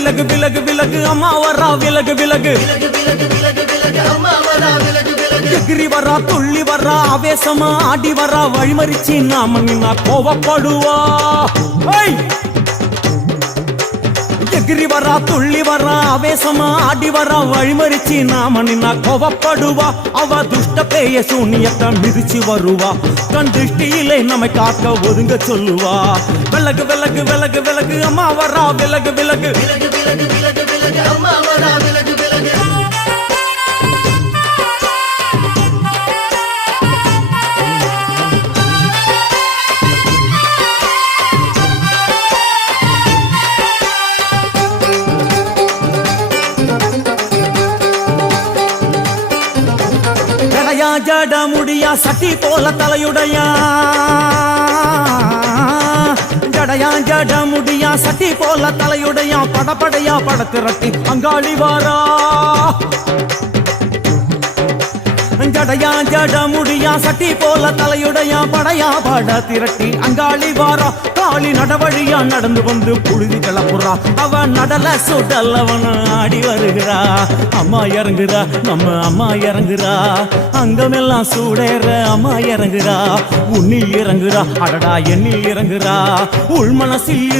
விலகு விலகு விலகு அம்மா வரா விலகு விலகு எகிரி வரா துள்ளி வரா ஆவேசமா ஆடி வரா வழிமறிச்சு நாம நின்னா கோவப்படுவா எகிரி வரா துள்ளி வரா ஆவேசமா ஆடி வரா வழிமறிச்சு நாம நின்னா கோவப்படுவா அவ துஷ்ட பேய சூனியத்தை மிதிச்சு வருவா கண் திருஷ்டியிலே நம்மை காக்க ஒதுங்க சொல்லுவா விலகு விலகு விலகு விலகு அம்மா வரா விலகு விலகு அம்மா வரா விலகு விலகு ஜட முடியா சட்டி போல தலையுடையா ஜடையா ஜட முடியா சட்டி போல தலையுடையா படப்படையா படத்திரட்டி அங்காளி வாரா ஜடையா ஜட முடியா சட்டி போல தலையுடையா படையா பட திரட்டி அங்காளி வாரா காளி நடவழியா நடந்து வந்து புழுதி கிளப்புறா அவ நடல சுடல் அவன் ஆடி வருகிறா அம்மா இறங்குறா நம்ம அம்மா இறங்குறா அங்கமெல்லாம் சூடேற அம்மா இறங்குறா உன்னில் இறங்குறா அடடா எண்ணில் இறங்குறா உள் மனசில்